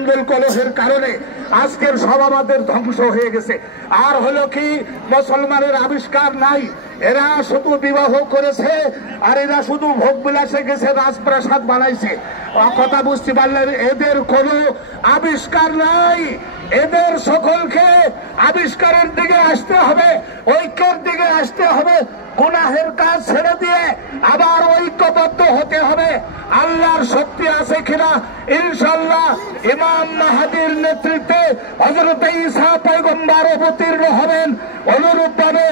কোন্দল কলহের কারণে আজকের সব আমাদের ধ্বংস হয়ে গেছে। আর হলো কি, মুসলমানের আবিষ্কার নাই, এরা শুধু বিবাহ করেছে আর এরা শুধু ভোগ বিলাসে গেছে, রাজপ্রাসাদ বানাইছে। কথা বুঝতে পারলেন? এদের কোনো আবিষ্কার নাই। এদের সকলকে আবিষ্কারের দিকে আসতে হবে, ঐক্যের দিকে আসতে হবে, গুনাহের কাজ ছেড়ে দিয়ে আবার ঐক্যবদ্ধ হতে হবে। আল্লাহর শক্তি আছে কিনা ইনশাআল্লাহ ইমাম মাহদীর নেতৃত্বে হযরত ঈসা পয়গম্বর অবতীর্ণ হবেন। অনুরূপভাবে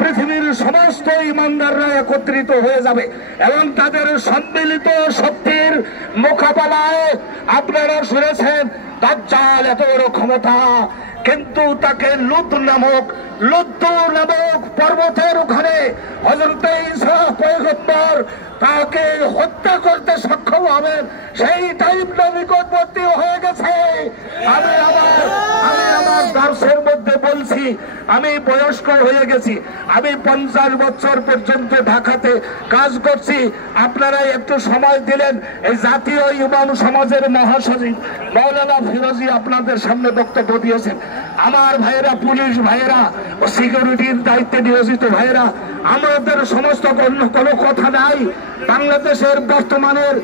পৃথিবীর সমস্ত ইমানদাররা একত্রিত হয়ে যাবে এবং তাদের সম্মিলিত শক্তির মোকাবেলায় আপনারা শুনেছেন দাজ্জাল এত বড় ক্ষমতা, কিন্তু তাকে লুত নামক পর্বতের ওখানে হযরত ঈসা পয়গম্বর তাকে হত্যা করতে সক্ষম হবেন, সেই টাইম নিকটবর্তী হয়ে গেছে। আমি আমার দার্সের মধ্যে বলছি, আমি বয়স্ক হয়ে গেছি, আমি 50 বছর পর্যন্ত ঢাকাতে কাজ করছি। আপনারা একটু সময় দিলেন, এই জাতীয় ইমাম সমাজের মহাসচিব মাওলানা ফিরোজী আপনাদের সামনে বক্তব্য দিয়েছেন। আমার ভাইয়েরা, পুলিশ ভাইয়েরা ও সিকিউরিটির দায়িত্বে নিয়োজিত ভাইয়েরা, আমাদের সমস্ত কোনো কথা নাই। বাংলাদেশের বর্তমানের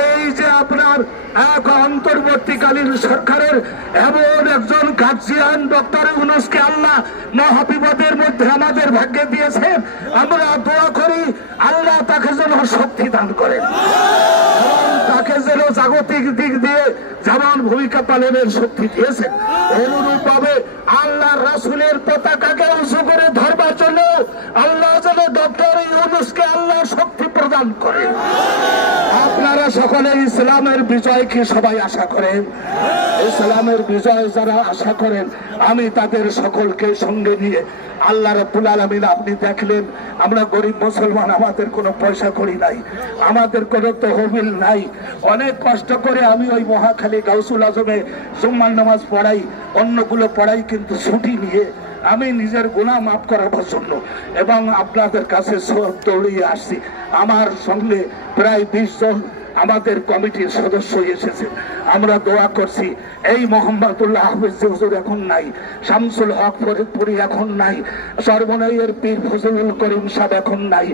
এই যে আপনার এক অন্তর্বর্তীকালীন সরকারের এমন একজন গার্জিয়ান ডক্টর ইউনূসকে আল্লাহ মহাবিপদের মধ্যে আমাদের ভাগ্যে দিয়েছেন। আমরা দোয়া করি আল্লাহ তাকে যেন শক্তি দান করেন, তাকে যেন জাগতিক দিক দিয়ে যেমন ভূমিকা পালনের শক্তি দিয়েছেন, অনুরূপ ভাবে আল্লাহ রাসূলের পতাকাকে উঁচু করে ধরবার জন্য আল্লাহ যেন ডক্টর ইউনূসকে আল্লাহ শক্তি প্রদান করেন। আপনারা সকলে ইসলামের বিজয় কি সবাই আশা করেন? ইসলামের বিজয় যারা আশা করেন, আমি তাদের সকলকে সঙ্গে নিয়ে আল্লাহ রাব্বুল আলামিন, আপনি দেখলেন আমরা গরিব মুসলমান, আমাদের কোনো পয়সা কড়ি নাই, আমাদের কোনো তহবিল নাই। অনেক কষ্ট করে আমি ওই মহাখালী গাউসুল আজমে জুম্মার নামাজ পড়াই, অন্যগুলো পড়াই, কিন্তু ছুটি নিয়ে আমি নিজের গুনাহ মাফ করার জন্য এবং আপনাদের কাছে সব দৌড়িয়ে আসছি। আমার সঙ্গে প্রায় 20 জন আমাদের কমিটির সদস্য এসেছে। আমরা দোয়া করছি, এই মোহাম্মদুল্লাহ হাফেজ হুজুর এখন নাই, শামসুল হক ফরিদপুরি এখন নাই, সর্বনয়ের পীর ফজলুল করিম সাহেব এখন নাই,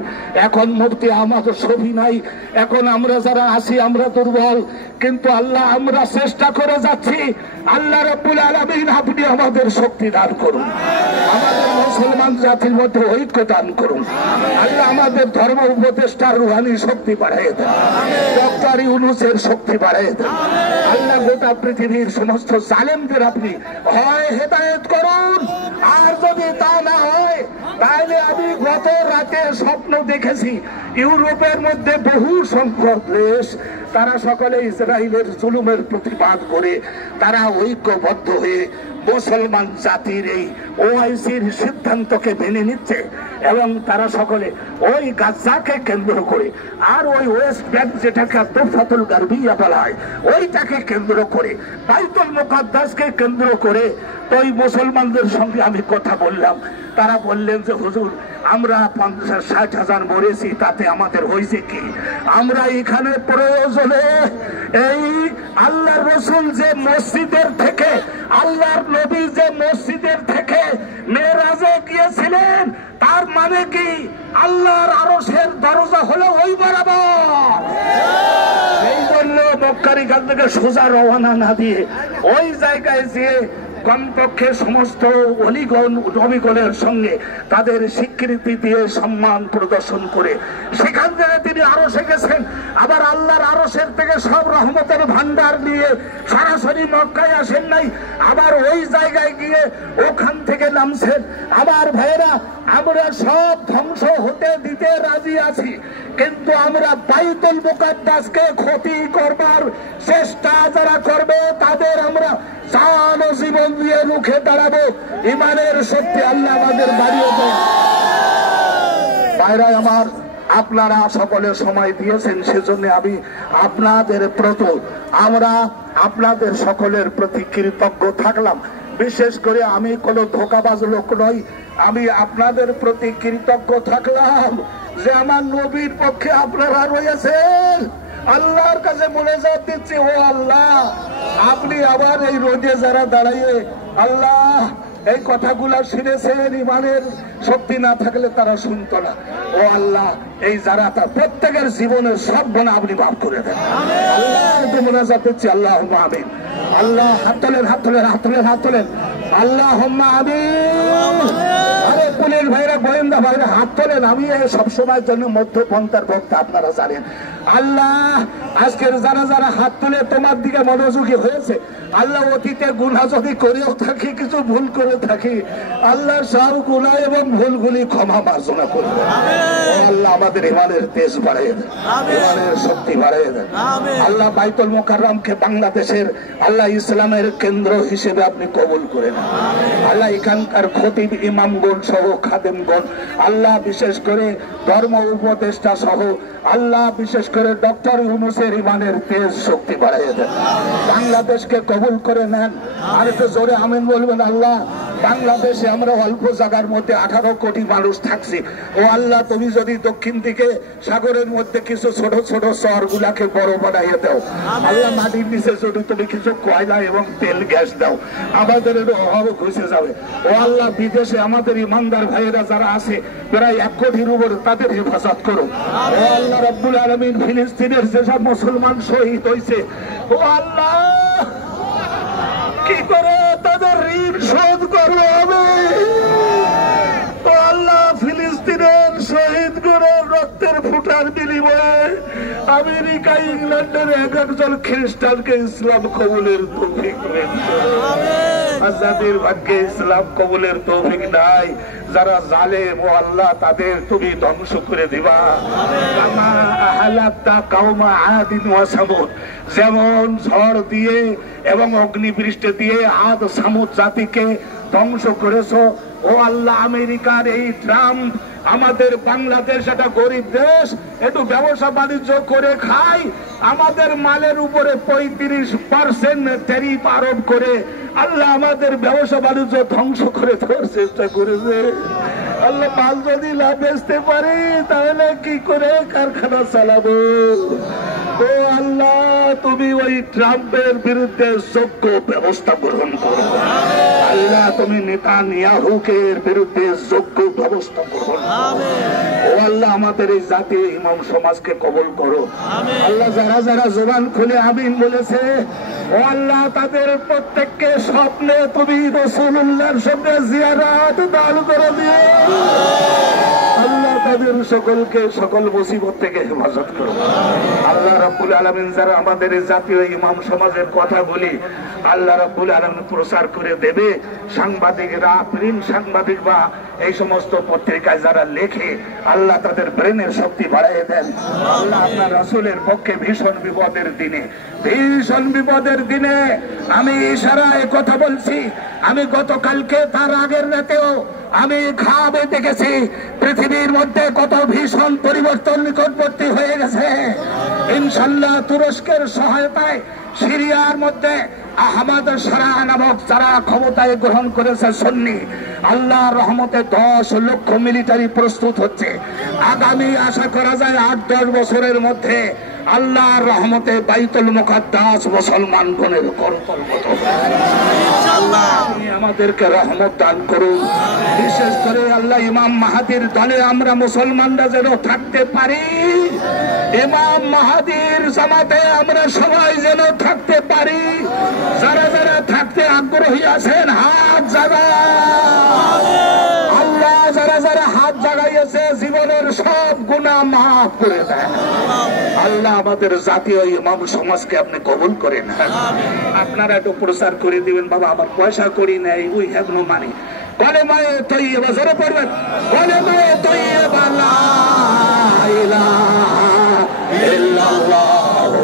এখন মুফতি আহমদ শফি নাই। এখন আমরা যারা আছি আমরা দুর্বল, কিন্তু আল্লাহ আমরা চেষ্টা করে যাচ্ছি। আল্লাহ রাব্বুল আলামিন আপনি আমাদের শক্তি দান করুন, আমাদের মুসলমান জাতির মধ্যে ঐক্য দান করুন। আল্লাহ আমাদের ধর্ম উপদেষ্টার রুহানি শক্তি বাড়াইয়ে দেন, ডক্টর ইউনূসের শক্তি বাড়াইয়ে দেন। আল্লাহ গোটা পৃথিবীর সমস্ত জালেমদের আপনি হয় হেদায়েত করুন, আর যদি তা না হয় তাহলে আমি গত রাতে স্বপ্ন দেখেছি ইউরোপের মধ্যে বহু সংখ্যক দেশ তারা সকলে ইসরায়েলের জুলুমের প্রতিবাদ করে তারা ঐক্যবদ্ধ হয়ে মুসলমান জাতির এই ওআইসির সিদ্ধান্তকে মেনে নিচ্ছে এবং তারা সকলে ওই গাজাকে কেন্দ্র করে আর ওই ওয়েস্ট ব্যাংক যেটাকে দফাতুল গারবিয়া বলা হয় ওইটাকে কেন্দ্র করে বাইতুল মুকাদ্দাসকে কেন্দ্র করে তো ওই মুসলমানদের সঙ্গে আমি কথা বললাম। তারা বললেন যে হুজুর আমরা 50-60 মরেছি, তাতে আমাদের হয়েছে কি? আমরা এখানে প্রয়োজনে এই আল্লাহর রাসূল যে মসজিদের থেকে, আল্লাহর নবী যে মসজিদের থেকে মেরাজে গিয়েছিলেন, তার মানে কি আল্লাহর আরশের দরজা হলো ওই বরাবর। এই জন্য মক্কার এখান থেকে সোজা রওনা না দিয়ে ওই জায়গায় যে কমপক্ষে সমস্ত অলিগণ নবীগণের সঙ্গে তাদের স্বীকৃতি দিয়ে সম্মান প্রদর্শন করে সেখান থেকে তিনি আরশে গেছেন। আবার আল্লাহর আরশের থেকে সব রহমতের ভান্ডার নিয়ে সরাসরি মক্কায় আসেন নাই, আবার ওই জায়গায় গিয়ে ওখান থেকে নামছেন। আমার ভাইয়েরা, আমরা সব ধ্বংস হতে দিতে রাজি আছি, কিন্তু আমরা বাইতুল মুকাদ্দাসকে ক্ষতি করবার চেষ্টা যারা করবে তাদের আমরা জান ও জীবন দিয়ে রুখে দাঁড়াবো। ইমানের শক্তি আল্লাহ আমাদের বাড়িয়ে দেন। ভাইরা আমার, আপনারা সকলে সময় দিয়েছেন, সেজন্য আমি আপনাদের প্রতি আপনাদের সকলের প্রতি কৃতজ্ঞ থাকলাম। বিশেষ করে আমি কোনো ধোঁকাবাজ লোক নই, আমি আপনাদের প্রতি কৃতজ্ঞ থাকলাম যে আমার নবীর পক্ষে আপনারা রয়েছেন, আল্লাহর কাছে মোনাজাত দিচ্ছি, ও আল্লাহ আপনি আবার এই রোদে যারা দাঁড়িয়ে আল্লাহ এই কথাগুলা শুনেছেন, ইমানের শক্তি না থাকলে তারা শুনতো না। ও আল্লাহ এই যারা তার প্রত্যেকের জীবনের সব গুনাহ আপনি মাফ করে দেন। আল্লাহ একটু মোনাজাত দিচ্ছি, আল্লাহুম্মা আমিন। আল্লাহ হাত তোলেন, হাত তোলেন, হাত তোলেন, হাত তোলেন, আল্লাহুম্মা আমিন। আরে পুলিশ ভাইরা, গোয়েন্দা ভাইরা হাত তোলেন। আমি সবসময়ের জন্য মধ্যপন্থার ভক্ত, আপনারা জানেন। আল্লাহ আজকের যারা যারা হাত তুলে তোমার দিকে মনোযোগী হয়েছে, আল্লাহ অতীতে গুনাহ যদি করেও থাকি, কিছু ভুল করে থাকি, আল্লাহ সব গুনাহ এবং ভুলগুলি ক্ষমা মার্জনা করবে। আল্লাহ আমাদের ইমানের তেজ বাড়িয়ে দেন, ইমানের শক্তি বাড়িয়ে দেন। আল্লাহ বাইতুল মুকাররমকে বাংলাদেশের আল্লাহ ইসলামের কেন্দ্র হিসেবে আপনি কবুল করে নেন। আল্লাহ এখানকার খতিব ইমামগণ সহ খাদেমগণ, আল্লাহ বিশেষ করে ধর্ম উপদেষ্টা সহ, আল্লাহ বিশেষ করে ডক্টর ইউনূসের ইমানের তেজ শক্তি বাড়িয়ে দেন। বাংলাদেশকে কবুল করে নেন। আর একটু জোরে আমিন বলবেন। আল্লাহ বাংলাদেশে আমরা অল্প জায়গার মধ্যে 18 কোটি মানুষ থাকছি। ও আল্লাহ তুমি যদি দক্ষিণ দিকে সাগরের মধ্যে কিছু ছোট ছোট শহরগুলাকে বড় বানাইয়ে দাও। আল্লাহ মাটির নিচে যদি তুমি কিছু কয়লা এবং তেল গ্যাস দাও, আমাদের অভাব ঘুষে যাবে। ও আল্লাহ বিদেশে আমাদের ইমানদার ভাইয়েরা যারা আছে প্রায় 1 কোটির উপর, তাদের হেফাজত করো। ও আল্লাহ রব্বুল আলামিন ফিলিস্তিনের যেসব মুসলমান শহীদ হয়েছে, ও আল্লাহ কি করে তাদের ঋণ শোধ করবো হবে। ও আল্লাহ ফিলিস্তিনের শহীদ করে রক্তের ফুটার বিনিময়ে আমেরিকা ইংল্যান্ডের এক একজন খ্রিস্টানকে ইসলাম কবুলের তৌফিক যাদের ভাগ্যে ইসলাম কবুলের তৌফিক নাই, যারা জালেম, ও আল্লাহ তাদের তুমি ধ্বংস করে দিবা। কামা আহলাকতা কাওমা আদিন ওয়া সামুদ, যেমন ঝড় দিয়ে এবং অগ্নিবৃষ্টি দিয়ে আদ সামুদ জাতিকে ধ্বংস করেছো। ও আল্লাহ আমেরিকার এই ট্রাম্প আমাদের বাংলাদেশ একটা গরিব দেশ, একটু ব্যবসা বাণিজ্য করে খাই, আমাদের মালের উপরে 35% ট্যারিফ আরোপ করে আল্লাহ আমাদের ব্যবসা বাণিজ্য ধ্বংস করে দেওয়ার চেষ্টা করেছে। আল্লাহ মাল যদি না বেচতে পারি তাহলে কি করে কারখানা চালাবো। ও আল্লাহ তুমি ওই ট্রাম্পের বিরুদ্ধে যোগ্য ব্যবস্থা গ্রহণ করো। আল্লাহ তুমি নেতানিয়াহুকে বিরুদ্ধে যোগ্য ব্যবস্থা গ্রহণ করো। ও আল্লাহ আমাদের এই জাতীয় ইমাম সমাজকে কবুল করো। আল্লাহ যারা যারা জবান খুলে আমিন বলেছে, ও আল্লাহ তাদের প্রত্যেককে স্বপ্নে তুমি রাসূলুল্লাহর সঙ্গে জিয়ারত দান করে দিও। আল্লাহ তাদের সকলকে সকল মুসিবত থেকে হেফাজত করো। আল্লাহ রাব্বুল আলামিন যারা আমাদের জাতীয় ইমাম সমাজের কথা বলি, আল্লাহ রাব্বুল আলামিন প্রচার করে দেবে, সাংবাদিকরা, প্রিন্ট সাংবাদিক বা এই সমস্ত পত্রিকায় যারা লেখে, আল্লাহ তাদের ব্রেনের শক্তি বাড়িয়ে দেন। আল্লাহ আপনার রাসূলের পক্ষে ভীষণ বিপদের দিনে, ভীষণ বিপদের দিনে আমি ইশারায় কথা বলছি। আমি গতকালকে তার আগের রাতেও আমি খাবে দেখেছি পৃথিবীর মধ্যে কত ভীষণ পরিবর্তন নিকটবর্তী হয়ে গেছে। ইনশাআল্লাহ তুরস্কের সহায়তায় সিরিয়ার মধ্যে আহমদ শারা নামক যারা ক্ষমতায় গ্রহণ করেছে সুন্নি, আল্লাহর রহমতে 10 লক্ষ মিলিটারি প্রস্তুত হচ্ছে। আগামী আশা করা যায় 8-10 বছরের মধ্যে আল্লাহর রহমতে বাইতুল মুকাদ্দাস মুসলমান গণের করতল মতো। আল্লাহ আপনি আমাদেরকে রহমত দান করুন। বিশেষ করে আল্লাহ ইমাম মাহাদির দলে আমরা মুসলমানরা যেন থাকতে পারি, ইমাম মাহাদির জামাতে আমরা সবাই যেন থাকতে পারি। যারা যারা থাকতে আগ্রহী আছেন হাত জাগান। আল্লাহ যারা যারা হাত জাগাইয়েছে জীবনের সব গুনাহ মাফ করে দেন। আল্লাহ আমাদের জাতীয় ইমাম সমাজকে আপনি কবুল করেন। আপনারা একটু প্রচার করে দিবেন। বাবা আমার পয়সা করি নাই, we have no money. কলেমায়ে Taiyaba জোরে পড়বেন, কলেমায়ে তৈয়বা লা ইলাহা ইল্লাল্লাহু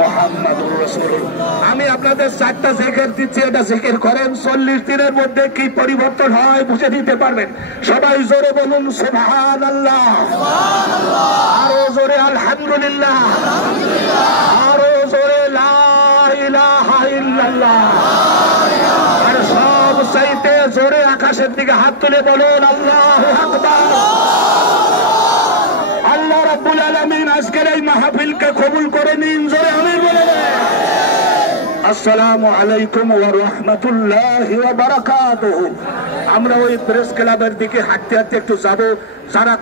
মুহাম্মাদুর রাসূলুল্লাহ। আমি আপনাদের 4টা জিকির দিচ্ছি, এটা জিকির করেন। 40 দিনের মধ্যে কি পরিবর্তন হয় বুঝে দিতে পারবেন। সবাই জোরে বলুন সুবহানাল্লাহ, আরো জোরে আলহামদুলিল্লাহ, আরো জোরে লা ইলাহা ইল্লাল্লাহ। আর সব চাইতে জোরে আকাশের দিকে হাত তুলে বলুন আল্লাহু আকবার। আল্লাহ রাব্বুল আলামিন আজকের এই মাহফিলকে কবুল করে নিন, জোরে আমিন বলে দেন। আসসালামু আলাইকুম ওয়া রাহমাতুল্লাহি ওয়া বারাকাতুহু। আমরা ওই প্রেস ক্লাবের দিকে হাঁটতে হাঁটতে একটু যাবো, যারা